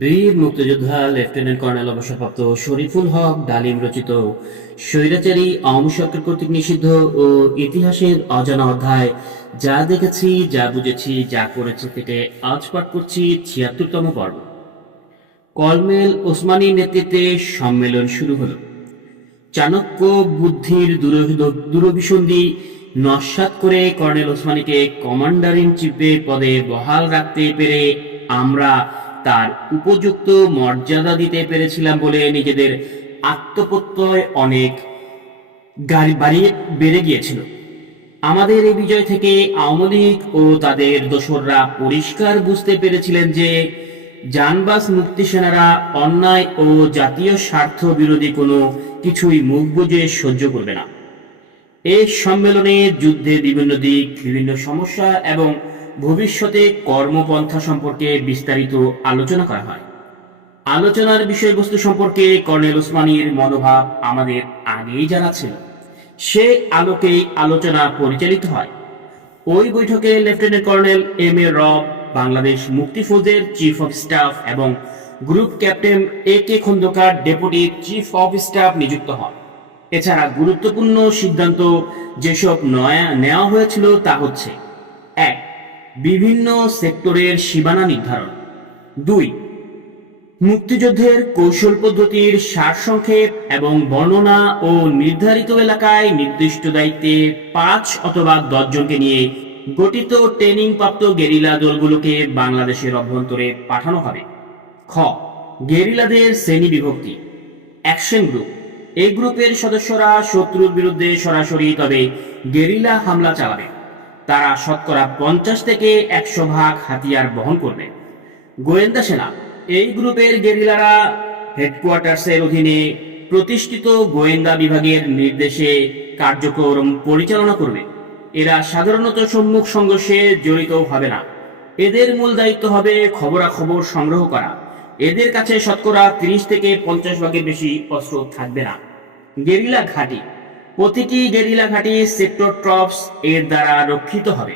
বীর মুক্তিযোদ্ধা lieutenant colonel অবসরপ্রাপ্ত শরীফুল হক ডালিম রচিত স্বৈরাচারী আওয়ামী কর্তৃক নিষিদ্ধ ও ইতিহাসের অজানা অধ্যায়, যা দেখেছি, যা বুঝেছি, যা করেছি থেকে আজ পাঠ করছি ছিয়াত্তরতম পর্ব। কর্নেল ওসমানীর নেতৃত্বে সম্মেলন শুরু হলো। চাণক্য বুদ্ধির দূর- দূরভিসন্ধি নস্বাত করে কর্নেল ওসমানীকে কমান্ডার ইন চিফের পদে বহাল রাখতে পেরে আমরা তার উপযুক্ত মর্যাদা দিতে পেরেছিলাম বলে নিজেদের আত্মপ্রত্যয় অনেক গাড়ি বাড়িয়ে বেড়ে গিয়েছিল। আমাদের এই বিজয় থেকে আওয়ামী লীগ ও তাদের দোসররা পরিষ্কার বুঝতে পেরেছিলেন যে জানবাস মুক্তি সেনারা অন্যায় ও জাতীয় স্বার্থ বিরোধী কোনো কিছুই মুখ বুজে সহ্য করবে না। এই সম্মেলনে যুদ্ধের বিভিন্ন দিক, বিভিন্ন সমস্যা এবং ভবিষ্যতে কর্মপন্থা সম্পর্কে বিস্তারিত আলোচনা করা হয়। আলোচনার বিষয়বস্তু সম্পর্কে কর্নেল ওসমানীর মনোভাব আমাদের আগেই জানা ছিল। সে আলোকেই আলোচনা পরিচালিত হয়। ওই বৈঠকে lieutenant colonel M A Rab, Bangladesh মুক্তি ফৌজের চিফ অফ স্টাফ এবং group captain A K Khandakar deputy chief of staff নিযুক্ত হন। এছাড়া গুরুত্বপূর্ণ সিদ্ধান্ত যেসব নয়া, নেওয়া হয়েছিল তা হচ্ছে, এক বিভিন্ন সেক্টরের সীমানা নির্ধারণ। দুই, মুক্তিযুদ্ধের কৌশল পদ্ধতির সারসংক্ষেপ এবং বর্ণনা ও নির্ধারিত এলাকায় নির্দিষ্ট দায়িত্বে পাঁচ অথবা দশজনকে নিয়ে গঠিত ট্রেনিং প্রাপ্ত গেরিলা দলগুলোকে বাংলাদেশের অভ্যন্তরে পাঠানো হবে। খ, গেরিলাদের শ্রেণি বিভক্তি। Action group. এই গ্রুপের সদস্যরা শত্রুর বিরুদ্ধে সরাসরি তবে গেরিলা হামলা চালাবে। তারা শতকরা পঞ্চাশ থেকে একশো ভাগ হাতিয়ার বহন করবে। গোয়েন্দা সেনা, এই গ্রুপের গেরিলারা হেডকোয়ার্টার্সের অধীনে প্রতিষ্ঠিত গোয়েন্দা বিভাগের নির্দেশে কার্যক্রম পরিচালনা করবে। এরা সাধারণত সম্মুখ সংঘর্ষে জড়িত হবে না। এদের মূল দায়িত্ব হবে খবরাখবর সংগ্রহ করা। এদের কাছে শতকরা তিরিশ থেকে পঞ্চাশ ভাগের বেশি অস্ত্র থাকবে না। গেরিলা ঘাঁটি প্রতিটি গেরিলা ঘাঁটি সেক্টর ট্রপস এর দ্বারা রক্ষিত হবে।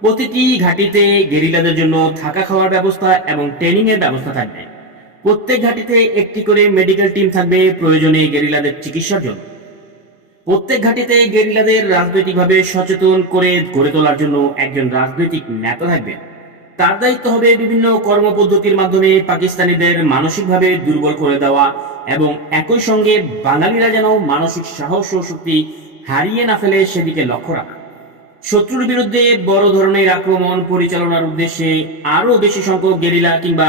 প্রতিটি ঘাঁটিতে গেরিলাদের জন্য থাকা খাওয়ার ব্যবস্থা এবং ট্রেনিং এর ব্যবস্থা থাকবে। প্রত্যেক ঘাঁটিতে একটি করে মেডিকেল টিম থাকবে প্রয়োজনে গেরিলাদের চিকিৎসার জন্য। প্রত্যেক ঘাঁটিতে গেরিলাদের রাজনৈতিকভাবে সচেতন করে গড়ে তোলার জন্য একজন রাজনৈতিক নেতা থাকবে তার দায়িত্ব হবে বিভিন্ন কর্মপদ্ধতির মাধ্যমে পাকিস্তানিদের মানসিকভাবে দুর্বল করে দেওয়া এবং একই সঙ্গে বাঙালিরা যেন মানসিক সাহস ও শক্তি হারিয়ে না ফেলে সেদিকে লক্ষ্য রাখা। শত্রুর বিরুদ্ধে বড় ধরনের আক্রমণ পরিচালনার উদ্দেশ্যে আরও বেশি সংখ্যক গেরিলা কিংবা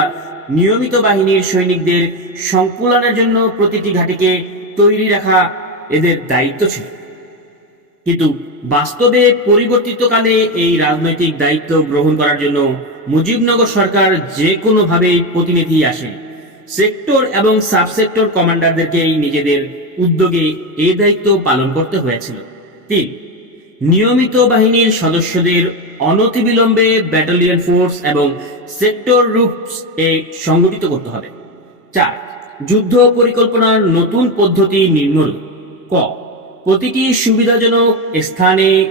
নিয়মিত বাহিনীর সৈনিকদের সংকুলনের জন্য প্রতিটি ঘাটিকে তৈরি রাখা এদের দায়িত্ব ছিল। কিন্তু বাস্তবে পরিবর্তিত কালে এই রাজনৈতিক দায়িত্ব গ্রহণ করার জন্য মুজিবনগর সরকার যে কোনোভাবেই প্রতিনিধি আসে। সেক্টর এবং সাবসেক্টর কমান্ডারদেরকেই নিজেদের উদ্যোগে এই দায়িত্ব পালন করতে হয়েছিল। তিন, নিয়মিত বাহিনীর সদস্যদের অনতিবিলম্বে ব্যাটালিয়ন ফোর্স এবং সেক্টর রুপস এ সংগঠিত করতে হবে। চার, যুদ্ধ পরিকল্পনার নতুন পদ্ধতি নির্মূল ক, প্রতিটি সুবিধাজনক স্থানে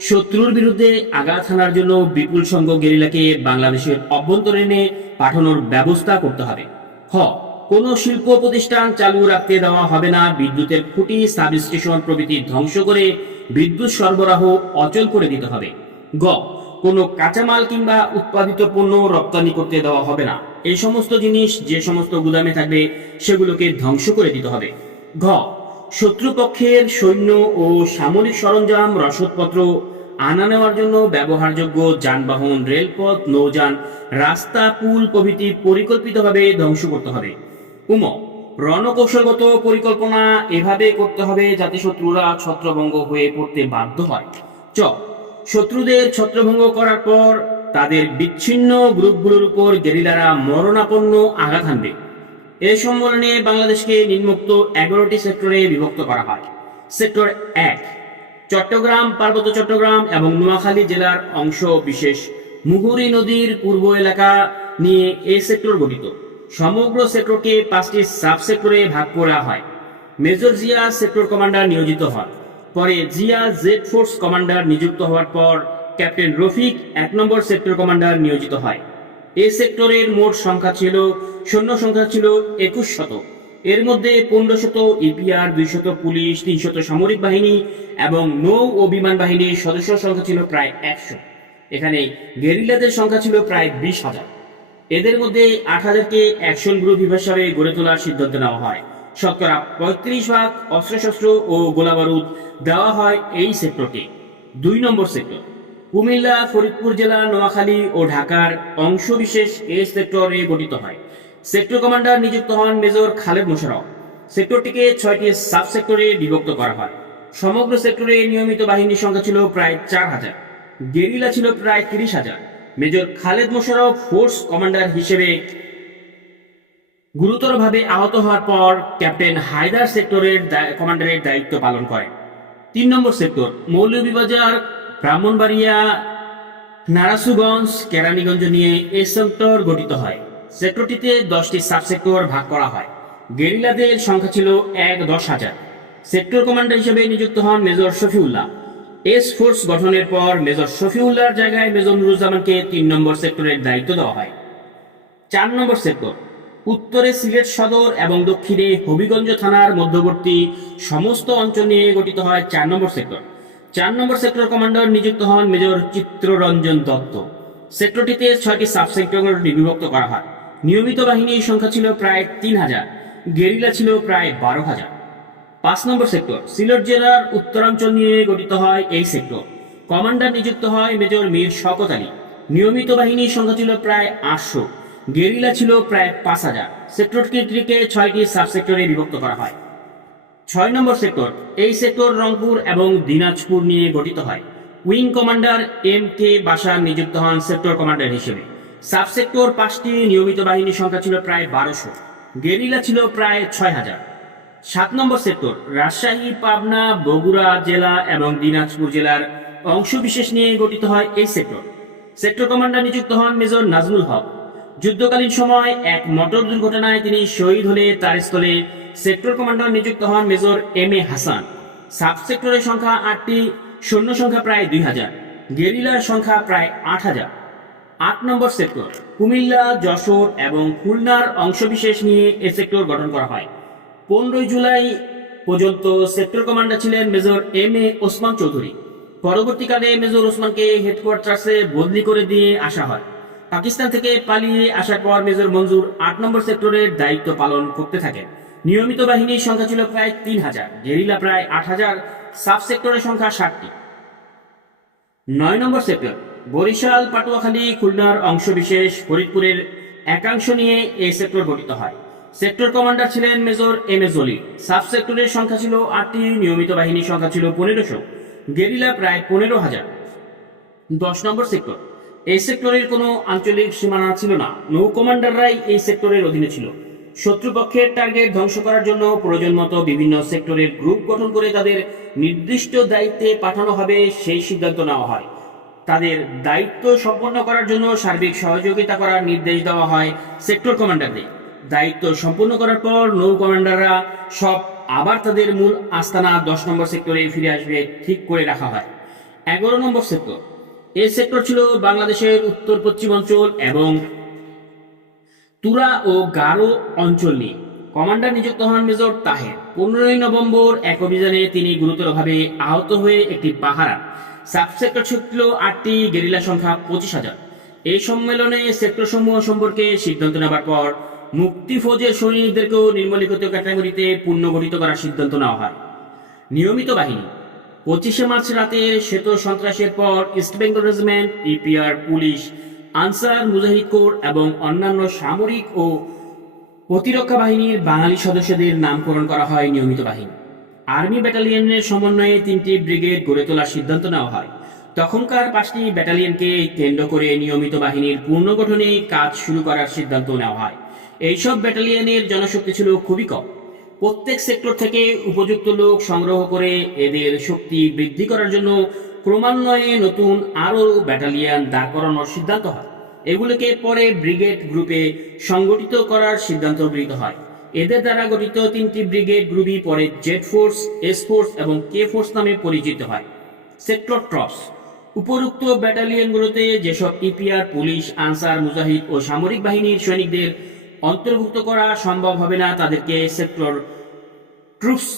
শত্রুর বিরুদ্ধে আঘাত হানার জন্য বিপুল সংখ্যক গেরিলাকে বাংলাদেশের অভ্যন্তরীণে পাঠানোর ব্যবস্থা করতে হবে। খ কোনো শিল্প প্রতিষ্ঠান চালু রাখতে দেওয়া হবে না, বিদ্যুতের খুঁটি সাব স্টেশন প্রভৃতি ধ্বংস করে বিদ্যুৎ সরবরাহ অচল করে দিতে হবে। গ, কোনো কাঁচামাল কিংবা উৎপাদিত পণ্য রপ্তানি করতে দেওয়া হবে না। এই সমস্ত জিনিস, যে সমস্ত গুদামে থাকবে, সেগুলোকে ধ্বংস করে দিতে হবে। ঘ শত্রুপক্ষের সৈন্য ও সামরিক সরঞ্জাম, রসদপত্র আনা নেওয়ার জন্য ব্যবহারযোগ্য যানবাহন, রেলপথ, নৌযান, রাস্তা, পুল প্রভৃতি পরিকল্পিতভাবে ধ্বংস করতে হবে। উম, রণকৌশলগত পরিকল্পনা এভাবে করতে হবে যাতে শত্রুরা ছত্রভঙ্গ হয়ে পড়তে বাধ্য হয়। চ, শত্রুদের ছত্রভঙ্গ করার পর তাদের বিচ্ছিন্ন গ্রুপগুলোর উপর গেরিলারা মরণাপন্ন আঘাত হানবে। এই সম্মেলনে বাংলাদেশকে নিম্নোক্ত এগারোটি সেক্টরে বিভক্ত করা হয়। সেক্টর এক, চট্টগ্রাম, পার্বত্য চট্টগ্রাম এবং নোয়াখালী জেলার অংশ বিশেষ মুহুরী নদীর পূর্ব এলাকা নিয়ে এই সেক্টর গঠিত। সমগ্র সেক্টরকে পাঁচটি সাব সেক্টরে ভাগ করা হয়। মেজর জিয়া সেক্টর কমান্ডার নিয়োজিত হন। পরে জিয়া জেড ফোর্স কমান্ডার নিযুক্ত হওয়ার পর ক্যাপ্টেন রফিক এক নম্বর সেক্টর কমান্ডার নিয়োজিত হয়। এই সেক্টরের মোট সংখ্যা ছিল সৈন্য সংখ্যা ছিল একুশ শত এর মধ্যে পনেরো শত ইপিআর দুই শত পুলিশ, তিন শত সামরিক বাহিনী এবং নৌ ও বিমান বাহিনীর সদস্য সংখ্যা ছিল প্রায় একশো। এখানে গেরিলাদের সংখ্যা ছিল প্রায় বিশ হাজার। এদের মধ্যে আট হাজারকে অ্যাকশন গ্রুপ হিসাবে গড়ে তোলার সিদ্ধান্ত নেওয়া হয়। শতকরা পঁয়ত্রিশ ভাগ অস্ত্রশস্ত্র ও গোলাবারুদ দেওয়া হয় এই সেক্টরকে। দুই নম্বর সেক্টর। কুমিল্লা, ফরিদপুর জেলা, নোয়াখালী ও ঢাকার অংশবিশেষ এই সেক্টরে গঠিত হয়। সেক্টর কমান্ডার নিযুক্ত হন মেজর খালেদ মোশারফ সেক্টরটিকে ছয়টি সাব সেক্টরে বিভক্ত করা হয়। সমগ্র সেক্টরে নিয়মিত বাহিনীর সংখ্যা ছিল প্রায় চার হাজার। গেরিলা ছিল প্রায় তিরিশ হাজার। Major Khaled Musharraf force commander হিসেবে গুরুতরভাবে আহত হওয়ার পর ক্যাপ্টেন হায়দার সেক্টরের কমান্ডারের দায়িত্ব পালন করেন। তিন নম্বর সেক্টর, মৌলভীবাজার ব্রাহ্মণবাড়িয়া, নারাসুগঞ্জ, কেরানীগঞ্জ নিয়ে এই সেক্টর গঠিত হয়। সেক্টরটিতে দশটি সাব সেক্টর ভাগ করা হয়। গেরিলাদের সংখ্যা ছিল এক দশ হাজার। সেক্টর কমান্ডার হিসেবে নিযুক্ত হন মেজর শফিউল্লাহ। এস ফোর্স গঠনের পর মেজর শফিউল্লাহর জায়গায় মেজর নুরুজ্জামানকে তিন নম্বর সেক্টরের দায়িত্ব দেওয়া হয়। চার নম্বর সেক্টর, উত্তরে সিলেট সদর এবং দক্ষিণে হবিগঞ্জ থানার মধ্যবর্তী সমস্ত অঞ্চল নিয়ে গঠিত হয় চার নম্বর সেক্টর। চার নম্বর সেক্টর কমান্ডার নিযুক্ত হন মেজর চিত্ররঞ্জন দত্ত। সেক্টরটিতে ছয়টি সাব সেক্টর বিভক্ত করা হয়। নিয়মিত বাহিনীর সংখ্যা ছিল প্রায় তিন হাজার। গেরিলা ছিল প্রায় বারো হাজার। পাঁচ নম্বর সেক্টর, সিলেট জেলার উত্তরাঞ্চল নিয়ে গঠিত হয় এই সেক্টর। কমান্ডার নিযুক্ত হয় মেজর মীর শকত আলী। নিয়মিত বাহিনীর সংখ্যা ছিল প্রায় আটশো। গেরিলা ছিল প্রায় পাঁচ হাজার। সেক্টরটিকে ছয়টি সাব সেক্টরে বিভক্ত করা হয়। ছয় নম্বর সেক্টর, এই সেক্টর রংপুর এবং দিনাজপুর নিয়ে গঠিত হয়। Wing commander M K Bashar নিযুক্ত হন সেক্টর কমান্ডার হিসেবে। সাব সেক্টর পাঁচটি নিয়মিত বাহিনীর সংখ্যা ছিল প্রায় বারোশো। গেরিলা ছিল প্রায় ছয় হাজার। সাত নম্বর সেক্টর, রাজশাহী, পাবনা, বগুড়া জেলা এবং দিনাজপুর জেলার অংশবিশেষ নিয়ে গঠিত হয় এই সেক্টর। সেক্টর কমান্ডার নিযুক্ত হন মেজর নাজমুল হক। যুদ্ধকালীন সময় এক মোটর দুর্ঘটনায় তিনি শহীদ হলে তার স্থলে সেক্টর কমান্ডার নিযুক্ত হন major M A Hasan. Sub সেক্টরের সংখ্যা আটটি সৈন্য সংখ্যা প্রায় দুই হাজার। গেরিলার সংখ্যা প্রায় আট হাজার। আট নম্বর সেক্টর, কুমিল্লা, যশোর এবং খুলনার অংশবিশেষ নিয়ে এ সেক্টর গঠন করা হয়। পনেরোই জুলাই পর্যন্ত সেক্টর কমান্ডার ছিলেন major M A Osman Chowdhury. পরবর্তীকালে মেজর ওসমানকে হেডকোয়ার্টার্সে বদলি করে দিয়ে আসা হয়। পাকিস্তান থেকে পালিয়ে আসার পর মেজর মঞ্জুর আট নম্বর সেক্টরের দায়িত্ব পালন করতে থাকেন। নিয়মিত বাহিনীর সংখ্যা ছিল প্রায় তিন হাজার। গেরিলা প্রায় আট হাজার সাব সেক্টরের সংখ্যা ষাটটি। নয় নম্বর সেক্টর, বরিশাল, পাটুয়াখালী, খুলনার অংশবিশেষ ফরিদপুরের একাংশ নিয়ে এই সেক্টর গঠিত হয়। সেক্টর কমান্ডার ছিলেন major M A Jalil. Sub সেক্টরের সংখ্যা ছিল আটটি, নিয়মিত বাহিনীর সংখ্যা ছিল পনেরোশো। গেরিলা প্রায় পনেরো হাজার। দশ নম্বর সেক্টর, এই সেক্টরের কোনো আঞ্চলিক সীমানা ছিল না। নৌ কমান্ডাররাই এই সেক্টরের অধীনে ছিল। শত্রুপক্ষের টার্গেট ধ্বংস করার জন্য প্রয়োজন মতো বিভিন্ন সেক্টরের গ্রুপ গঠন করে তাদের নির্দিষ্ট দায়িত্বে পাঠানো হবে সেই সিদ্ধান্ত নেওয়া হয়। তাদের দায়িত্ব সম্পন্ন করার জন্য সার্বিক সহযোগিতা করার নির্দেশ দেওয়া হয় সেক্টর কমান্ডারদের দায়িত্ব সম্পূর্ণ করার পর নৌ কমান্ডাররা সব আবার তাদের মূল আস্তানা দশ নম্বর সেক্টরে ফিরে আসবে ঠিক করে রাখা হয়। এগারো নম্বর সেক্টর এই সেক্টর ছিল বাংলাদেশের উত্তর পশ্চিম অঞ্চল এবং তুরা ও গারো অঞ্চল নিয়ে। কমান্ডার নিযুক্ত হন মেজর তাহের। পনেরোই নভেম্বর এক অভিযানে তিনি গুরুতরভাবে আহত হয়ে একটি পাহারা সাব সেক্টর ছিল আটটি গেরিলা সংখ্যা পঁচিশ হাজার। এই সম্মেলনে সেক্টর সমূহ সম্পর্কে সিদ্ধান্ত নেবার পর মুক্তি ফৌজের সৈনিকদেরকেও নিম্নলিখিত ক্যাটাগরিতে পুনর্গঠিত করার সিদ্ধান্ত নেওয়া হয়। নিয়মিত বাহিনী, পঁচিশে মার্চ রাতে শ্বেত সন্ত্রাসের পর East Bengal Regiment, EPR, police Ansar, Mujahid corps এবং অন্যান্য সামরিক ও প্রতিরক্ষা বাহিনীর বাঙালি সদস্যদের নামকরণ করা হয় নিয়মিত বাহিনী। আর্মি ব্যাটালিয়নের সমন্বয়ে তিনটি ব্রিগেড গড়ে তোলার সিদ্ধান্ত নেওয়া হয়। তখনকার পাঁচটি ব্যাটালিয়নকে কেন্দ্র করে নিয়মিত বাহিনীর পুনর্গঠনে কাজ শুরু করার সিদ্ধান্ত নেওয়া হয়। এইসব ব্যাটালিয়নের জনশক্তি ছিল খুবই কম। প্রত্যেক সেক্টর থেকে উপযুক্ত লোক সংগ্রহ করে এদের শক্তি বৃদ্ধি করার জন্য ক্রমান্বয়ে নতুন আরও ব্যাটালিয়ন দাঁড় করানোর সিদ্ধান্ত হয়। এগুলোকে পরে ব্রিগেড গ্রুপে সংগঠিত করার সিদ্ধান্ত গৃহীত হয়। এদের দ্বারা গঠিত তিনটি ব্রিগেড গ্রুপই পরে জেড ফোর্স, এস ফোর্স এবং কে ফোর্স নামে পরিচিত হয়। Sector troops. উপরোক্ত ব্যাটালিয়নগুলোতে যেসব ইপিআর, পুলিশ, আনসার, মুজাহিদ ও সামরিক বাহিনীর সৈনিকদের অন্তর্ভুক্ত করা সম্ভব হবে না, তাদেরকে সেক্টর ট্রুপস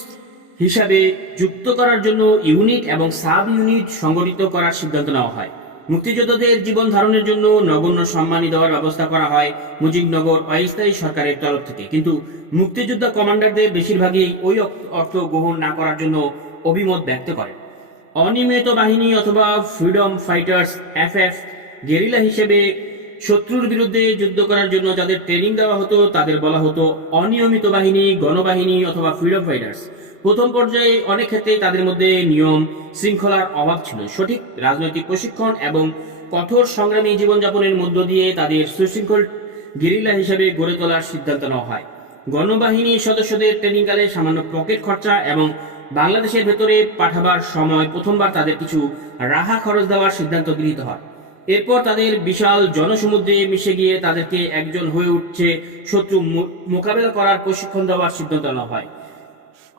হিসাবে যুক্ত করার জন্য ইউনিট এবং সাব ইউনিট সংগঠিত করার সিদ্ধান্ত নেওয়া হয়। মুক্তিযোদ্ধাদের জীবন ধারণের জন্য নগণ্য সম্মানী দেওয়ার ব্যবস্থা করা হয় মুজিবনগর অস্থায়ী সরকারের তরফ থেকে। কিন্তু মুক্তিযোদ্ধা কমান্ডারদের বেশিরভাগই ওই অর্থ গ্রহণ না করার জন্য অভিমত ব্যক্ত করে অনিয়মিত বাহিনী অথবা freedom fighters F F guerrilla হিসেবে শত্রুর বিরুদ্ধে যুদ্ধ করার জন্য যাদের ট্রেনিং দেওয়া হতো, তাদের বলা হতো অনিয়মিত বাহিনী, গণবাহিনী অথবা ফ্রিডম ফাইটার্স প্রথম পর্যায়ে অনেক ক্ষেত্রে তাদের মধ্যে নিয়ম, শৃঙ্খলার অভাব ছিল। সঠিক রাজনৈতিক প্রশিক্ষণ এবং কঠোর সংগ্রামী জীবনযাপনের মধ্য দিয়ে তাদের সুশৃঙ্খল গেরিলা হিসেবে গড়ে তোলার সিদ্ধান্ত নেওয়া হয়। গণবাহিনীর সদস্যদের ট্রেনিংকালে সামান্য পকেট খরচা এবং বাংলাদেশের ভেতরে পাঠাবার সময় প্রথমবার তাদের কিছু রাহা খরচ দেওয়ার সিদ্ধান্ত গৃহীত হয়। এরপর তাদের বিশাল জনসমুদ্রে মিশে গিয়ে তাদেরকে একজন হয়ে উঠছে শত্রু মোকাবেলা করার প্রশিক্ষণ দেওয়ার সিদ্ধান্ত নেওয়া হয়।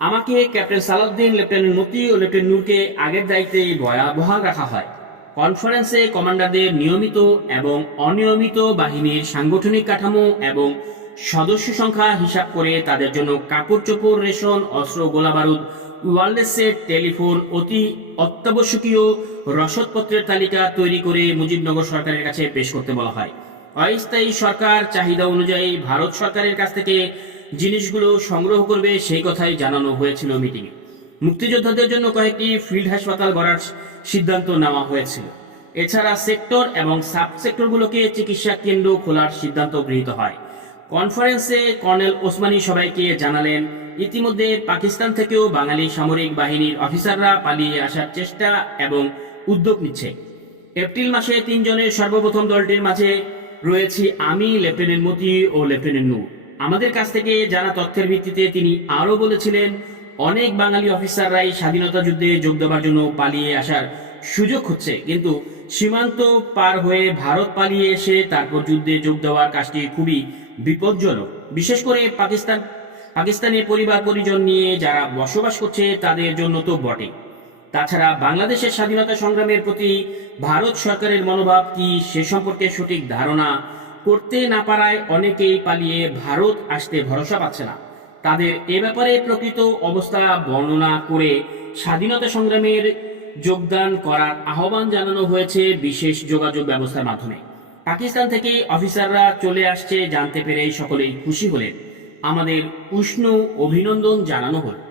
আমাকে ক্যাপ্টেন সালাউদ্দিন, লেফটেন্যান্ট মতি ও লেফটেন্যান্ট নূরকে আগের দায়িত্বে ভয়াবহ রাখা হয়। কনফারেন্সে কমান্ডারদের নিয়মিত এবং অনিয়মিত বাহিনীর সাংগঠনিক কাঠামো এবং সদস্য সংখ্যা হিসাব করে তাদের জন্য কাপড় চোপড় রেশন, অস্ত্র, গোলাবারুদ ওয়ারলেস সেট টেলিফোন অতি অত্যাবশ্যকীয় রসদপত্রের তালিকা তৈরি করে মুজিবনগর সরকারের কাছে পেশ করতে বলা হয়। অস্থায়ী সরকার চাহিদা অনুযায়ী ভারত সরকারের কাছ থেকে জিনিসগুলো সংগ্রহ করবে সেই কথাই জানানো হয়েছিল মিটিংয়ে। মুক্তিযোদ্ধাদের জন্য কয়েকটি ফিল্ড হাসপাতাল গড়ার সিদ্ধান্ত নেওয়া হয়েছিল। এছাড়া সেক্টর এবং সাব সেক্টরগুলোকে চিকিৎসা কেন্দ্র খোলার সিদ্ধান্ত গৃহীত হয়। কনফারেন্সে কর্নেল ওসমানী সবাইকে জানালেন, ইতিমধ্যে পাকিস্তান থেকেও বাঙালি সামরিক বাহিনীর অফিসাররা পালিয়ে আসার চেষ্টা এবং উদ্যোগ নিচ্ছে। এপ্রিল মাসে তিনজনের সর্বপ্রথম দলটির মাঝে রয়েছি আমি, লেফটেন্যান্ট মতি ও লেফটেন্যান্ট নূর। আমাদের কাছ থেকে জানা তথ্যের ভিত্তিতে তিনি আরও বলেছিলেন, অনেক বাঙালি অফিসাররাই স্বাধীনতা যুদ্ধে যোগ দেওয়ার জন্য পালিয়ে আসার সুযোগ হচ্ছে কিন্তু সীমান্ত পার হয়ে ভারত পালিয়ে এসে তারপর যুদ্ধে যোগ দেওয়ার কাজটি খুবই বিপজ্জনক। বিশেষ করে পাকিস্তান পাকিস্তানের পরিবার পরিজন নিয়ে যারা বসবাস করছে তাদের জন্য তো বটে। তাছাড়া বাংলাদেশের স্বাধীনতা সংগ্রামের প্রতি ভারত সরকারের মনোভাব কি সে সম্পর্কে সঠিক ধারণা করতে না পারায় অনেকেই পালিয়ে ভারত আসতে ভরসা পাচ্ছে না। তাদের এ ব্যাপারে প্রকৃত অবস্থা বর্ণনা করে স্বাধীনতা সংগ্রামের যোগদান করার আহ্বান জানানো হয়েছে বিশেষ যোগাযোগ ব্যবস্থার মাধ্যমে। পাকিস্তান থেকে অফিসাররা চলে আসছে জানতে পেরে সকলেই খুশি হলেন। আমাদের উষ্ণ অভিনন্দন জানানো হলো।